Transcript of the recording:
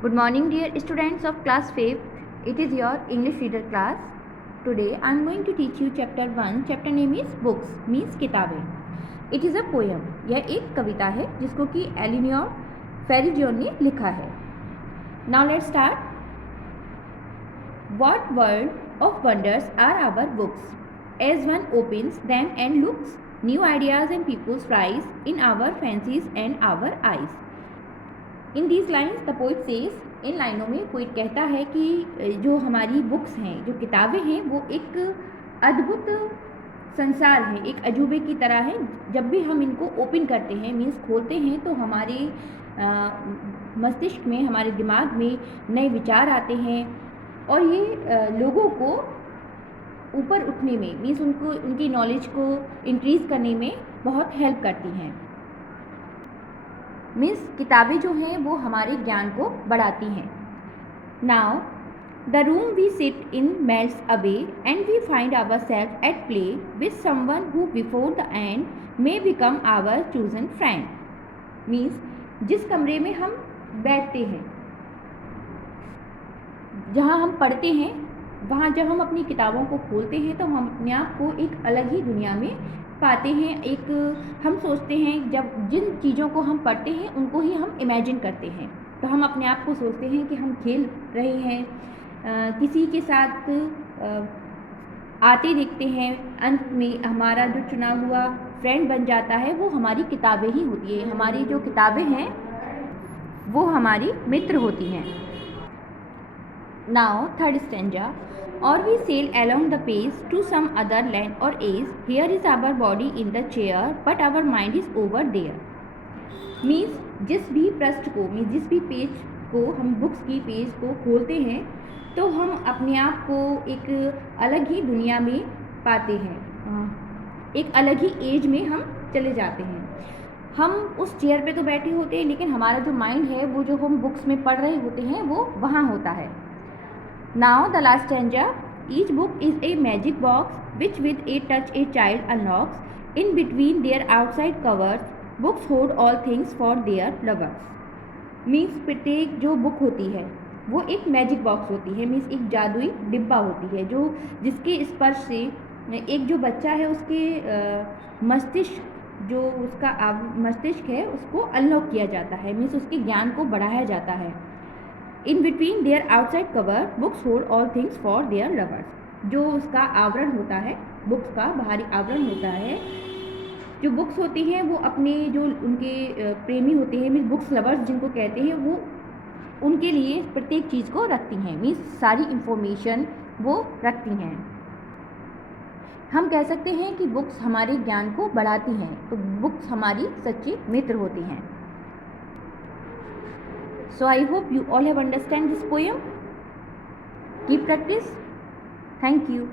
Good morning, dear students of class 5th. It is your English reader class. Today I am going to teach you chapter 1. Chapter name is Books, means किताबें. It is a poem. यह एक कविता है जिसको कि Eleanor फेरिजियोन ने लिखा है. Now let's start. What world of wonders are our books? As one opens them and looks, new ideas and people's rise in our fancies and our eyes. In these lines the poet says, इन लाइनों में poet कहता है कि जो हमारी books हैं, जो किताबें हैं, वो एक अद्भुत संसार है, एक अजूबे की तरह है. जब भी हम इनको ओपन करते हैं, मीन्स खोलते हैं, तो हमारे मस्तिष्क में, हमारे दिमाग में नए विचार आते हैं और ये लोगों को ऊपर उठने में, मीन्स उनकी नॉलेज को इंक्रीज़ करने में बहुत हेल्प करती हैं. मीन्स किताबें जो हैं वो हमारे ज्ञान को बढ़ाती हैं. Now the room we sit in melts away and we find our self at play with someone who before the end may become our chosen friend. Means जिस कमरे में हम बैठते हैं, जहाँ हम पढ़ते हैं, वहाँ जब हम अपनी किताबों को खोलते हैं तो हम अपने आप को एक अलग ही दुनिया में पाते हैं. एक हम सोचते हैं, जब जिन चीज़ों को हम पढ़ते हैं उनको ही हम इमेजिन करते हैं, तो हम अपने आप को सोचते हैं कि हम खेल रहे हैं, किसी के साथ आते देखते हैं. अंत में हमारा जो चुना हुआ फ्रेंड बन जाता है, वो हमारी किताबें ही होती है. हमारी जो किताबें हैं वो हमारी मित्र होती हैं. Now third stanza. Or we sail along the page to some other land or age. Here is our body in the chair, but our mind is over there. Means जिस भी पृष्ठ को, मीन्स जिस भी पेज को हम books की page को खोलते हैं, तो हम अपने आप को एक अलग ही दुनिया में पाते हैं, एक अलग ही एज में हम चले जाते हैं. हम उस चेयर पे तो बैठे होते हैं, लेकिन हमारा जो माइंड है, वो जो हम बुक्स में पढ़ रहे होते हैं, वो वहाँ होता है. Now the last stanza. Each book is a magic box which with a touch a child unlocks. In between their outside covers, books hold all things for their lovers. Means प्रत्येक जो बुक होती है वो एक magic box होती है. Means एक जादुई डिब्बा होती है, जो जिसके स्पर्श से एक जो बच्चा है, उसके मस्तिष्क, जो उसका मस्तिष्क है, उसको अनलॉक किया जाता है. मीन्स उसके ज्ञान को बढ़ाया जाता है. In between their outside cover books hold all things for their lovers. जो उसका आवरण होता है, बुक्स का बाहरी आवरण होता है, जो बुक्स होती हैं वो अपने जो उनके प्रेमी होते हैं, मीन्स बुक्स लवर्स जिनको कहते हैं, वो उनके लिए प्रत्येक चीज़ को रखती हैं. मीन्स सारी इन्फॉर्मेशन वो रखती हैं. हम कह सकते हैं कि बुक्स हमारे ज्ञान को बढ़ाती हैं, तो बुक्स हमारी सच्ची मित्र होती हैं. So I hope you all have understand this poem. Keep practice. Thank you.